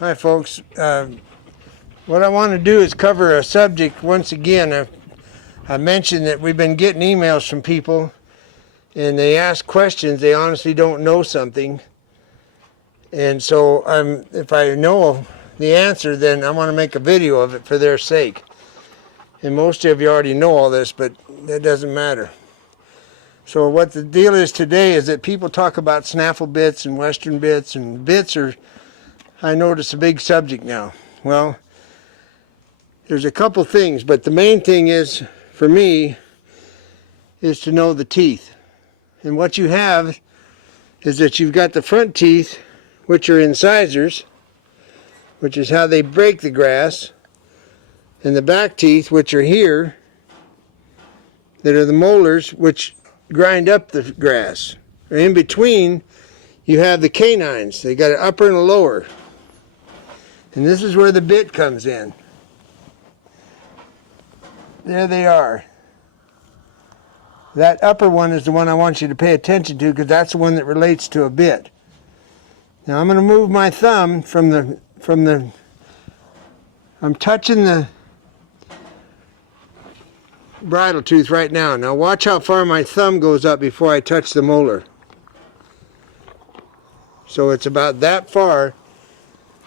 Hi folks, what I want to do is cover a subject once again. I mentioned that we've been getting emails from people and they ask questions. They honestly don't know something, and so if I know the answer, then I want to make a video of it for their sake. And most of you already know all this, but that doesn't matter. So what the deal is today is that people talk about snaffle bits and western bits, and bits are, I notice, a big subject now. Well, there's a couple things, but the main thing is, for me, is to know the teeth. And what you have is that you've got the front teeth, which are incisors, which is how they break the grass, and the back teeth, which are here, that are the molars, which grind up the grass. And in between, you have the canines. They got an upper and a lower. And this is where the bit comes in. There they are. That upper one is the one I want you to pay attention to, because that's the one that relates to a bit. Now I'm going to move my thumb from the I'm touching the bridle tooth right now. Now watch how far my thumb goes up before I touch the molar. So it's about that far,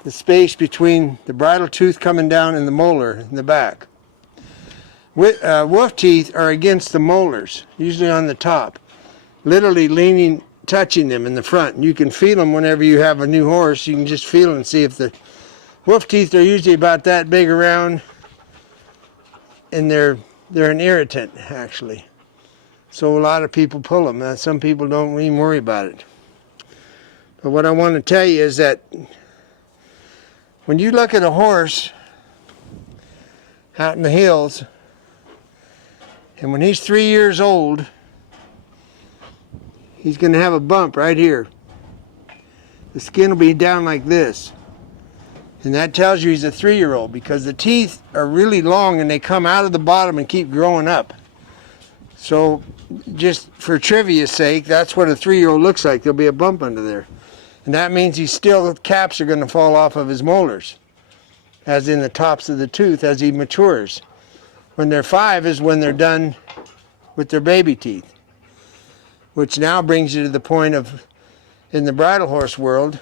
the space between the bridle tooth coming down and the molar in the back. Wolf teeth are against the molars, usually on the top, literally leaning, touching them in the front. And you can feel them whenever you have a new horse. You can just feel and see if the wolf teeth are usually about that big around, and they're an irritant, actually. So a lot of people pull them. Some people don't even worry about it. But what I want to tell you is that when you look at a horse out in the hills, and when he's 3 years old, he's going to have a bump right here. The skin will be down like this. And that tells you he's a 3-year-old, because the teeth are really long and they come out of the bottom and keep growing up. So just for trivia's sake, that's what a 3-year-old looks like. There'll be a bump under there. And that means caps are going to fall off of his molars, as in the tops of the tooth, as he matures. When they're 5 is when they're done with their baby teeth. Which now brings you to the point of, in the bridle horse world,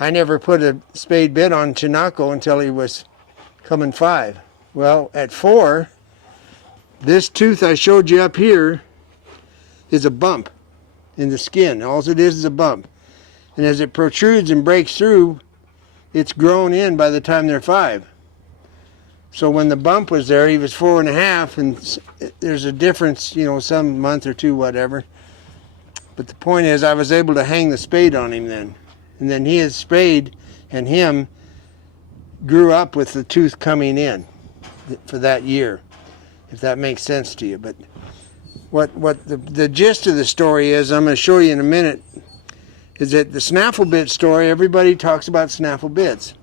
I never put a spade bit on Chinaco until he was coming 5. Well, at 4, this tooth I showed you up here is a bump in the skin. All it is a bump. And as it protrudes and breaks through, it's grown in by the time they're 5. So when the bump was there, he was 4.5, and there's a difference, some month or 2, whatever. But the point is, I was able to hang the spade on him then. And then his spade and him grew up with the tooth coming in for that year, if that makes sense to you. But what the gist of the story is, I'm going to show you in a minute, is that the snaffle bit story, everybody talks about snaffle bits.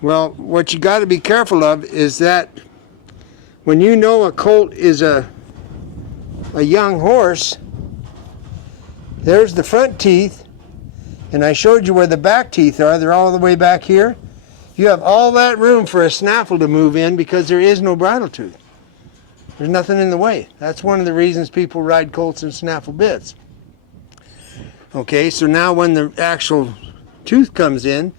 Well, what you got to be careful of is that when you know a colt is a young horse, there's the front teeth, and I showed you where the back teeth are. They're all the way back here. You have all that room for a snaffle to move in because there is no bridle tooth. There's nothing in the way. That's one of the reasons people ride colts and snaffle bits. Okay, so now when the actual tooth comes in,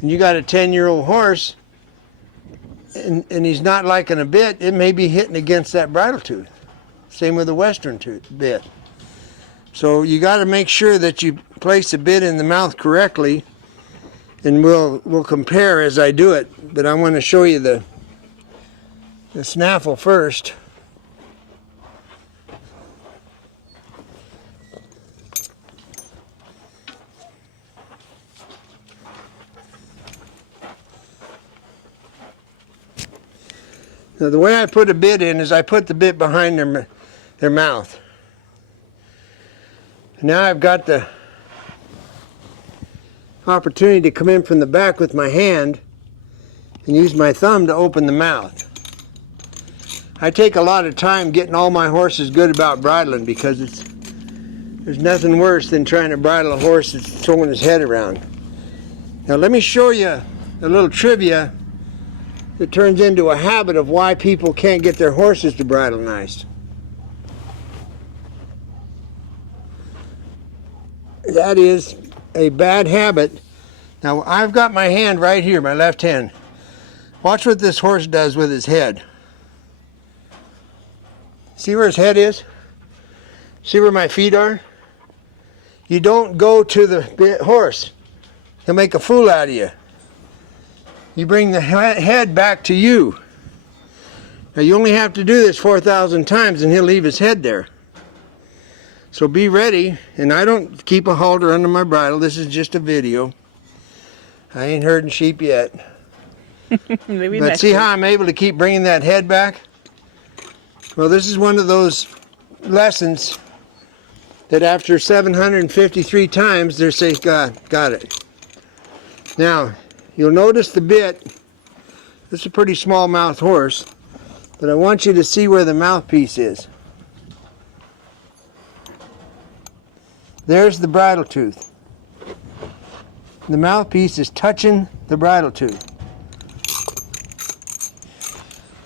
and you got a 10-year-old horse, and he's not liking a bit, it may be hitting against that bridle tooth. Same with the western tooth bit. So you got to make sure that you place the bit in the mouth correctly, and we'll compare as I do it. But I want to show you the snaffle first. Now the way I put a bit in is I put the bit behind their mouth. Now I've got the opportunity to come in from the back with my hand and use my thumb to open the mouth. I take a lot of time getting all my horses good about bridling, because there's nothing worse than trying to bridle a horse that's throwing his head around. Now let me show you a little trivia that turns into a habit of why people can't get their horses to bridle nice. That is a bad habit. Now I've got my hand right here, my left hand. Watch what this horse does with his head. See where his head is? See where my feet are? You don't go to the horse. He'll make a fool out of you. You bring the head back to you. Now you only have to do this 4,000 times and he'll leave his head there. So be ready, and I don't keep a halter under my bridle. This is just a video. I ain't herding sheep yet. Maybe but see how I'm able to keep bringing that head back? Well, this is one of those lessons that after 753 times, they say, got it. Now, you'll notice the bit. This is a pretty small mouth horse, but I want you to see where the mouthpiece is. There's the bridle tooth. The mouthpiece is touching the bridle tooth.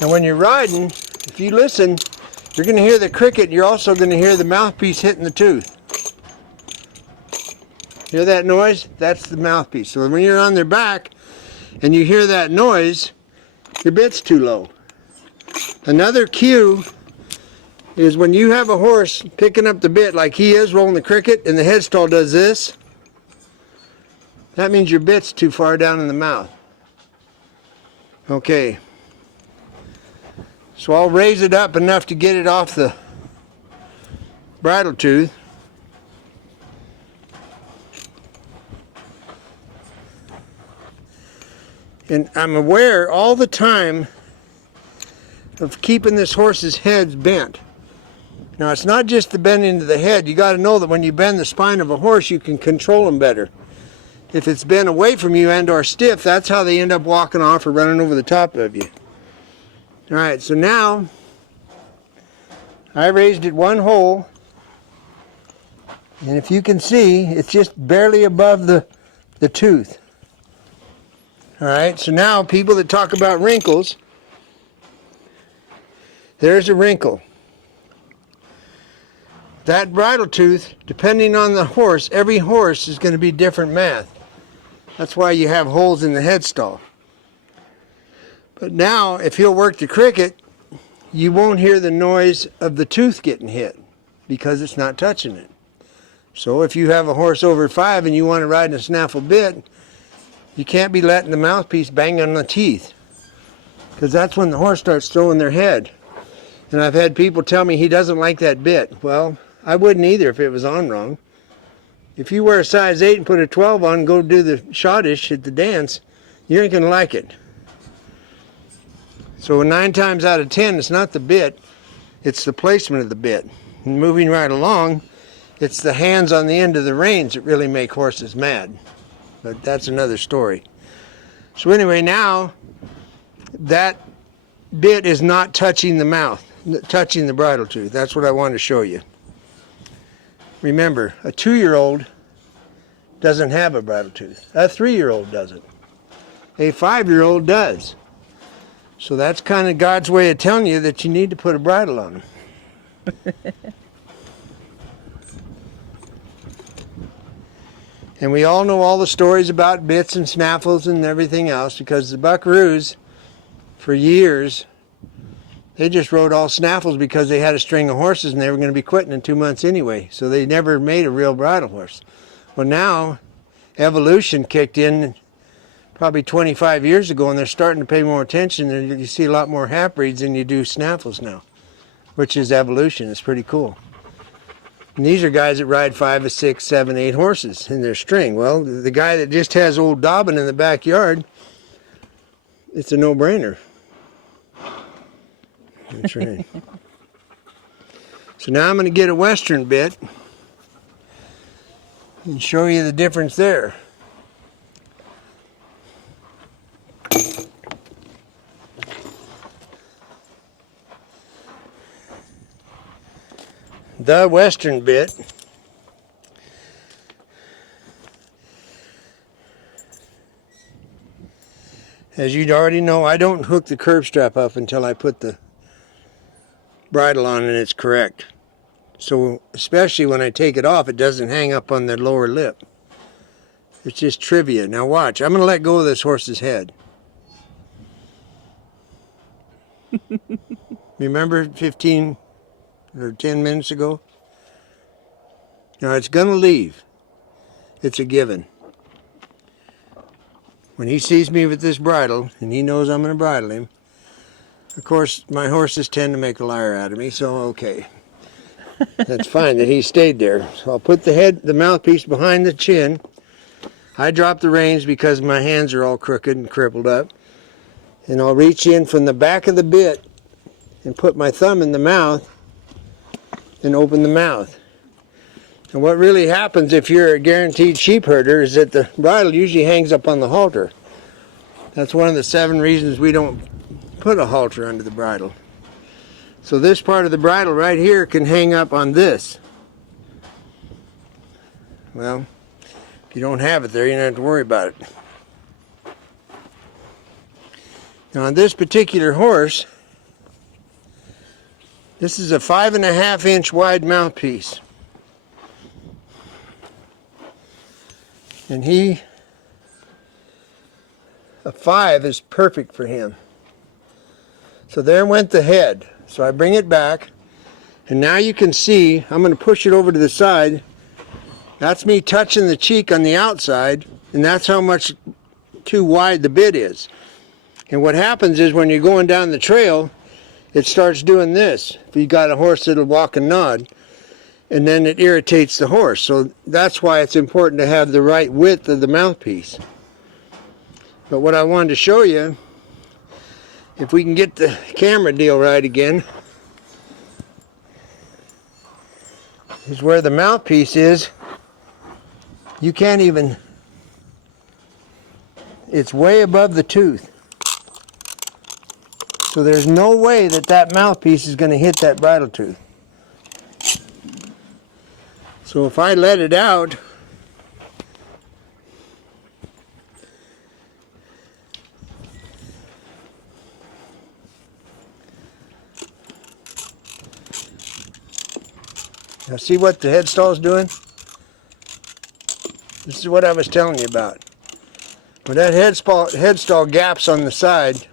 And when you're riding, if you listen, you're going to hear the cricket. You're also going to hear the mouthpiece hitting the tooth. Hear that noise? That's the mouthpiece. So when you're on their back and you hear that noise, your bit's too low. Another cue is when you have a horse picking up the bit like he is, rolling the cricket, and the headstall does this, that means your bit's too far down in the mouth. Okay. So I'll raise it up enough to get it off the bridle tooth. And I'm aware all the time of keeping this horse's head bent. Now it's not just the bending of the head. You got to know that when you bend the spine of a horse, you can control them better. If it's bent away from you and or stiff, that's how they end up walking off or running over the top of you. All right, so now I raised it one hole, and if you can see, it's just barely above the tooth. All right, so now people that talk about wrinkles, there's a wrinkle. That bridle tooth, depending on the horse, every horse is going to be different math. That's why you have holes in the headstall. But now, if he'll work the cricket, you won't hear the noise of the tooth getting hit because it's not touching it. So if you have a horse over 5 and you want to ride in a snaffle bit, you can't be letting the mouthpiece bang on the teeth, because that's when the horse starts throwing their head. And I've had people tell me he doesn't like that bit. Well, I wouldn't either if it was on wrong. If you wear a size 8 and put a 12 on and go do the schottisch at the dance, you ain't going to like it. So 9 times out of 10, it's not the bit, it's the placement of the bit. And moving right along, it's the hands on the end of the reins that really make horses mad. But that's another story. So anyway, now that bit is not touching the mouth, touching the bridle tooth. That's what I want to show you. Remember, a 2-year-old doesn't have a bridle tooth. A 3-year-old doesn't. A 5-year-old does. So that's kind of God's way of telling you that you need to put a bridle on them. And we all know all the stories about bits and snaffles and everything else, because the buckaroos, for years, they just rode all snaffles because they had a string of horses and they were going to be quitting in 2 months anyway. So they never made a real bridle horse. Well, now evolution kicked in probably 25 years ago, and they're starting to pay more attention. And you see a lot more half-breeds than you do snaffles now, which is evolution. It's pretty cool. And these are guys that ride 5, 6, 7, 8 horses in their string. Well, the guy that just has old Dobbin in the backyard, it's a no-brainer. That's right. So now I'm going to get a Western bit and show you the difference there. The Western bit As you'd already know, I don't hook the curb strap up until I put the bridle on and it's correct. So especially when I take it off, it doesn't hang up on the lower lip. It's just trivia. Now watch, I'm going to let go of this horse's head. Remember 15 or 10 minutes ago? Now it's going to leave. It's a given. When he sees me with this bridle, and he knows I'm going to bridle him, of course, my horses tend to make a liar out of me, so okay. That's fine that he stayed there. So I'll put the mouthpiece behind the chin. I drop the reins because my hands are all crooked and crippled up. And I'll reach in from the back of the bit and put my thumb in the mouth and open the mouth. And what really happens if you're a guaranteed sheep herder is that the bridle usually hangs up on the halter. That's one of the 7 reasons we don't put a halter under the bridle. So this part of the bridle right here can hang up on this. Well, if you don't have it there, you don't have to worry about it. Now on this particular horse, this is a 5.5 inch wide mouthpiece. And a 5 is perfect for him. So there went the head. So I bring it back, and now you can see, I'm going to push it over to the side. That's me touching the cheek on the outside, and that's how much too wide the bit is. And what happens is when you're going down the trail, it starts doing this. If you got a horse that'll walk and nod, and then it irritates the horse. So that's why it's important to have the right width of the mouthpiece. But what I wanted to show you, if we can get the camera deal right again, is where the mouthpiece is. You can't even, it's way above the tooth. So there's no way that that mouthpiece is going to hit that bridle tooth. So if I let it out, now see what the headstall is doing? This is what I was telling you about. When that headstall gaps on the side,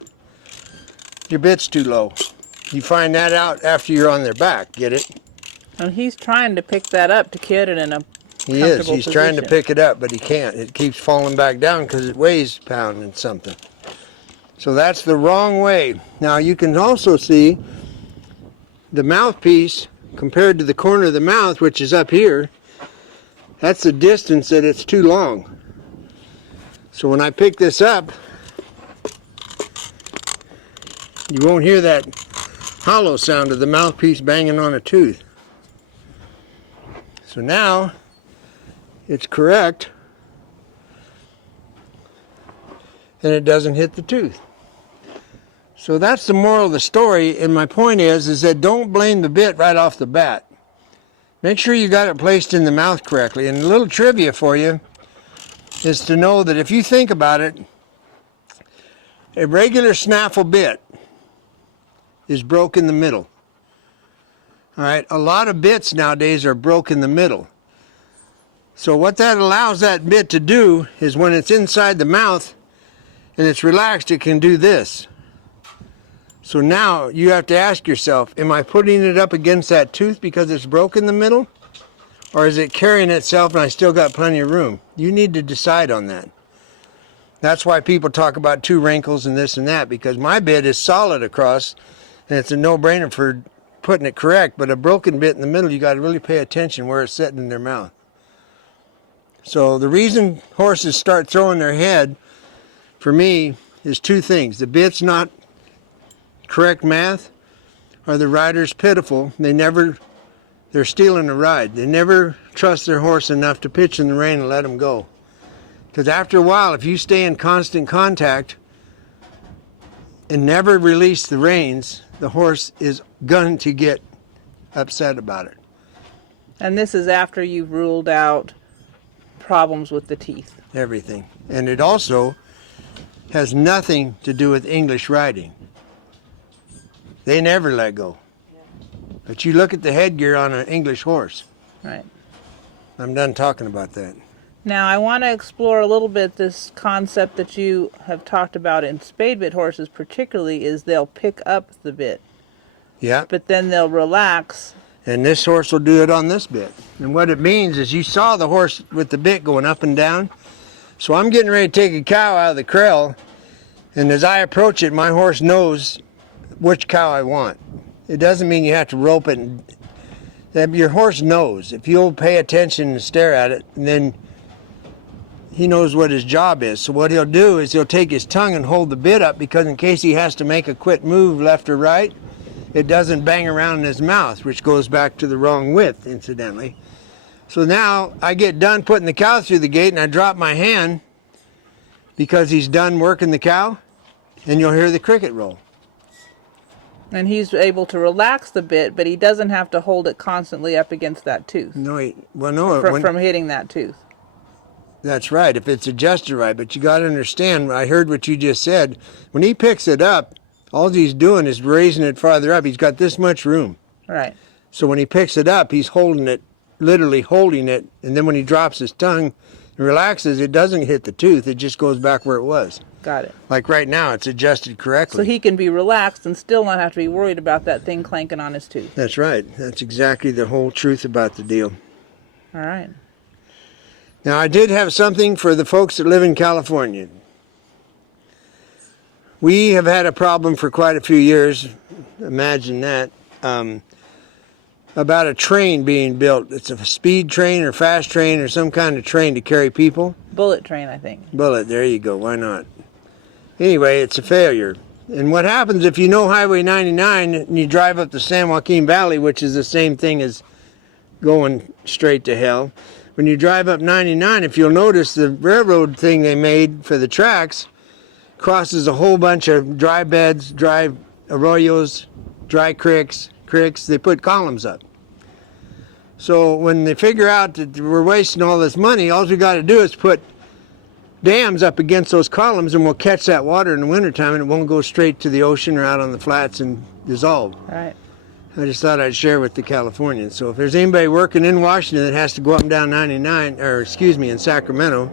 your bit's too low. You find that out after you're on their back, get it? And he's trying to pick that up to get it in a He is. He's trying to pick it up, but he can't. It keeps falling back down because it weighs a pound and something. So that's the wrong way. Now you can also see the mouthpiece compared to the corner of the mouth, which is up here. That's the distance that it's too long. So when I pick this up, you won't hear that hollow sound of the mouthpiece banging on a tooth. So now it's correct and it doesn't hit the tooth. So that's the moral of the story, and my point is that don't blame the bit right off the bat. Make sure you got it placed in the mouth correctly. And a little trivia for you is to know that if you think about it, a regular snaffle bit is broke in the middle. All right, a lot of bits nowadays are broke in the middle. So what that allows that bit to do is when it's inside the mouth and it's relaxed, it can do this. So now you have to ask yourself, am I putting it up against that tooth because it's broke in the middle? Or is it carrying itself and I still got plenty of room? You need to decide on that. That's why people talk about 2 wrinkles and this and that, because my bit is solid across and it's a no-brainer for putting it correct, but a broken bit in the middle, you got to really pay attention where it's sitting in their mouth. So the reason horses start throwing their head, for me, is 2 things. The bit's not correct math, or the rider's pitiful. They're stealing a ride. They never trust their horse enough to pitch in the rain and let them go. Because after a while, if you stay in constant contact and never release the reins, the horse is going to get upset about it. And this is after you've ruled out problems with the teeth. Everything. And it also, has nothing to do with English riding. They never let go. But you look at the headgear on an English horse. Right. I'm done talking about that. Now, I want to explore a little bit this concept that you have talked about in spade bit horses particularly, is they'll pick up the bit. Yeah. But then they'll relax. And this horse will do it on this bit. And what it means is you saw the horse with the bit going up and down. So I'm getting ready to take a cow out of the corral, and as I approach it, my horse knows which cow I want. It doesn't mean you have to rope it. Your horse knows. If you'll pay attention and stare at it, and then he knows what his job is. So what he'll do is he'll take his tongue and hold the bit up, because in case he has to make a quick move left or right, it doesn't bang around in his mouth, which goes back to the wrong width, incidentally. So now I get done putting the cow through the gate, and I drop my hand because he's done working the cow, and you'll hear the cricket roll. And he's able to relax the bit, but he doesn't have to hold it constantly up against that tooth. No, From hitting that tooth. That's right, if it's adjusted right. But you got to understand, I heard what you just said. When he picks it up, all he's doing is raising it farther up. He's got this much room. Right. So when he picks it up, he's holding it, literally holding it. And then when he drops his tongue and relaxes, it doesn't hit the tooth. It just goes back where it was. Got it. Like right now, it's adjusted correctly. So he can be relaxed and still not have to be worried about that thing clanking on his tooth. That's right. That's exactly the whole truth about the deal. All right. Now, I did have something for the folks that live in California. We have had a problem for quite a few years, imagine that, about a train being built. It's a speed train or fast train or some kind of train to carry people. Bullet train, I think. Bullet, there you go, why not? Anyway, it's a failure. And what happens if you know Highway 99 and you drive up the San Joaquin Valley, which is the same thing as going straight to hell. When you drive up 99, if you'll notice, the railroad thing they made for the tracks crosses a whole bunch of dry beds, dry arroyos, dry creeks. They put columns up. So when they figure out that we're wasting all this money, all we got to do is put dams up against those columns, and we'll catch that water in the wintertime, and it won't go straight to the ocean or out on the flats and dissolve. Right. I just thought I'd share with the Californians. So if there's anybody working in Washington that has to go up and down 99, or excuse me, in Sacramento,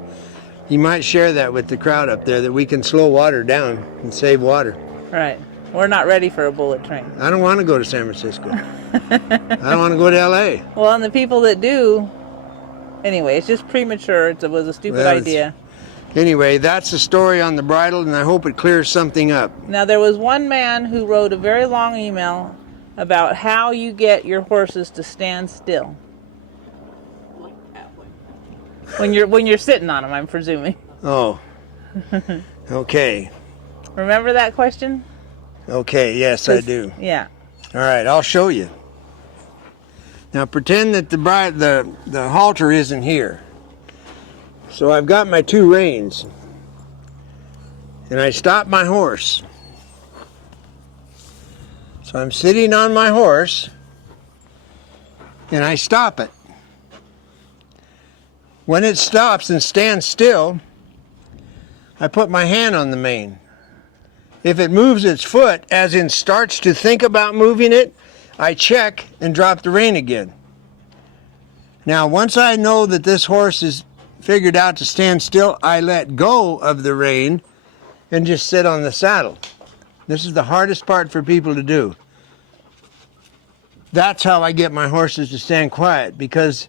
you might share that with the crowd up there, that we can slow water down and save water. Right. We're not ready for a bullet train. I don't want to go to San Francisco. I don't want to go to L.A. Well, and the people that do, anyway, it's just premature. It was a stupid idea. Anyway, that's the story on the bridle, and I hope it clears something up. Now, there was one man who wrote a very long email about how you get your horses to stand still. When you're sitting on them, I'm presuming. Oh. Okay. Remember that question? Okay, yes, I do. Yeah. All right, I'll show you. Now pretend that the halter isn't here. So I've got my two reins, and I stop my horse. So I'm sitting on my horse, and I stop it. When it stops and stands still, I put my hand on the mane. If it moves its foot, as in starts to think about moving it, I check and drop the rein again. Now, once I know that this horse is figured out to stand still, I let go of the rein and just sit on the saddle. This is the hardest part for people to do. That's how I get my horses to stand quiet, because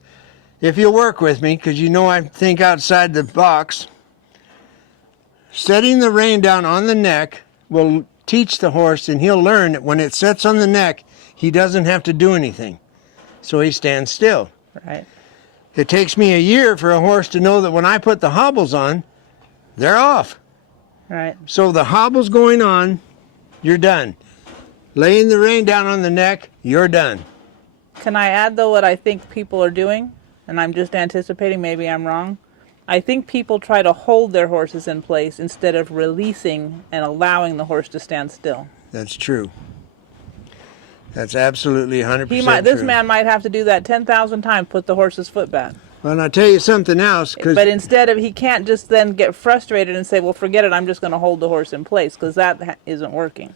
if you'll work with me, because you know I think outside the box, setting the rein down on the neck will teach the horse, and he'll learn that when it sets on the neck, he doesn't have to do anything. So he stands still. Right. It takes me a year for a horse to know that when I put the hobbles on, they're off. Right. So the hobble's going on, you're done. Laying the rein down on the neck, you're done. Can I add, though, what I think people are doing? And I'm just anticipating, maybe I'm wrong. I think people try to hold their horses in place instead of releasing and allowing the horse to stand still. That's true. That's absolutely 100% true. This man might have to do that 10,000 times, put the horse's foot back. Well, and I'll tell you something else. But instead of, he can't just then get frustrated and say, well, forget it, I'm just going to hold the horse in place, because that isn't working.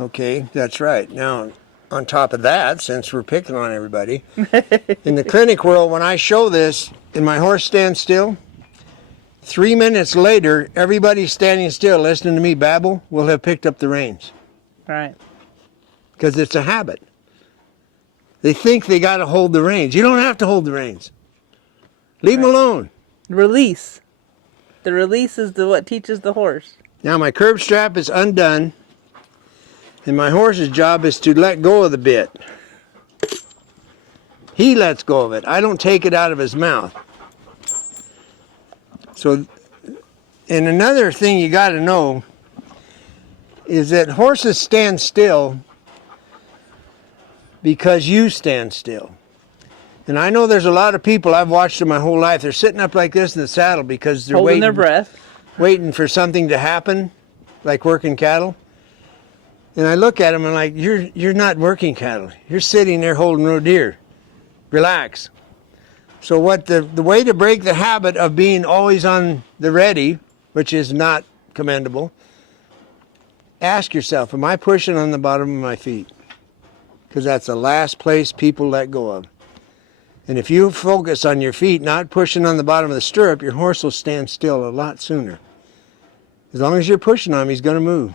Okay, that's right. Now, on top of that, since we're picking on everybody, in the clinic world, when I show this and my horse stands still, 3 minutes later, everybody standing still listening to me babble will have picked up the reins. Right. Because it's a habit. They think they got to hold the reins. You don't have to hold the reins. Leave them alone. Release. The release is what teaches the horse. Now my curb strap is undone, and my horse's job is to let go of the bit. He lets go of it. I don't take it out of his mouth. So, and another thing you got to know is that horses stand still because you stand still. And I know there's a lot of people, I've watched them my whole life, they're sitting up like this in the saddle because they're holding their breath, waiting for something to happen, like working cattle. And I look at them and I'm like, you're not working cattle. You're sitting there holding no deer. Relax. So what the way to break the habit of being always on the ready, which is not commendable, ask yourself, am I pushing on the bottom of my feet? Because that's the last place people let go of. And if you focus on your feet, not pushing on the bottom of the stirrup, your horse will stand still a lot sooner. As long as you're pushing on him, he's going to move.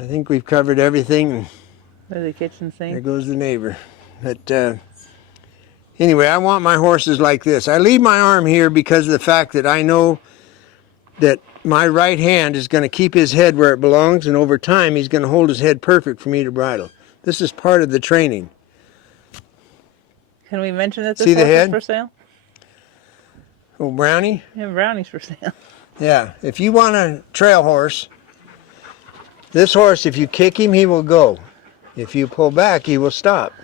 I think we've covered everything. There's the kitchen sink. There goes the neighbor. But anyway, I want my horses like this. I leave my arm here because of the fact that I know that my right hand is going to keep his head where it belongs, and over time he's going to hold his head perfect for me to bridle. This is part of the training. Can we mention that this See the horse head? is for sale? Oh, Brownie? Yeah, Brownie's for sale. Yeah, if you want a trail horse, this horse, if you kick him, he will go. If you pull back, he will stop.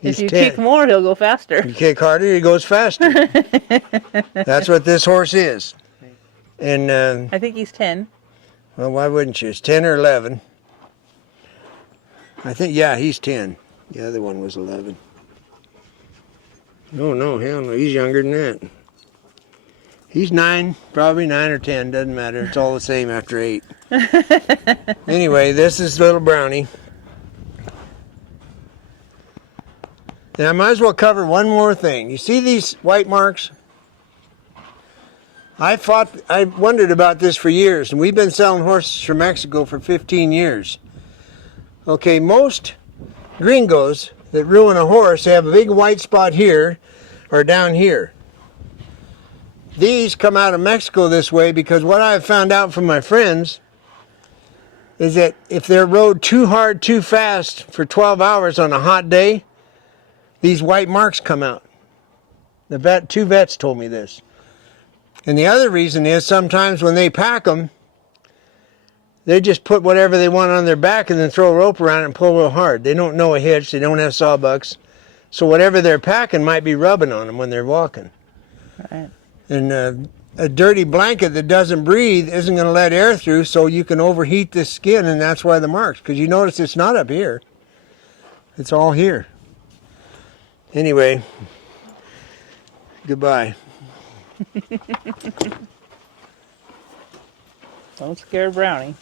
If you kick more, he'll go faster. If you kick harder, he goes faster. That's what this horse is. And I think he's 10. well, why wouldn't you? It's 10 or 11. I think, yeah, he's 10. The other one was 11. No, hell no, he's younger than that. He's 9, probably 9 or 10, doesn't matter. It's all the same after 8. Anyway, this is little Brownie. And I might as well cover one more thing. You see these white marks? I wondered about this for years, and we've been selling horses from Mexico for 15 years. Okay, most gringos that ruin a horse have a big white spot here or down here. These come out of Mexico this way because what I've found out from my friends is that if they're rode too hard, too fast for 12 hours on a hot day, these white marks come out. Two vets told me this. And the other reason is sometimes when they pack them, they just put whatever they want on their back and then throw a rope around it and pull real hard. They don't know a hitch. They don't have sawbucks. So whatever they're packing might be rubbing on them when they're walking. Right. And a dirty blanket that doesn't breathe isn't going to let air through, so you can overheat the skin, and that's why the marks. Because you notice it's not up here. It's all here. Anyway, goodbye. Don't scare Brownie.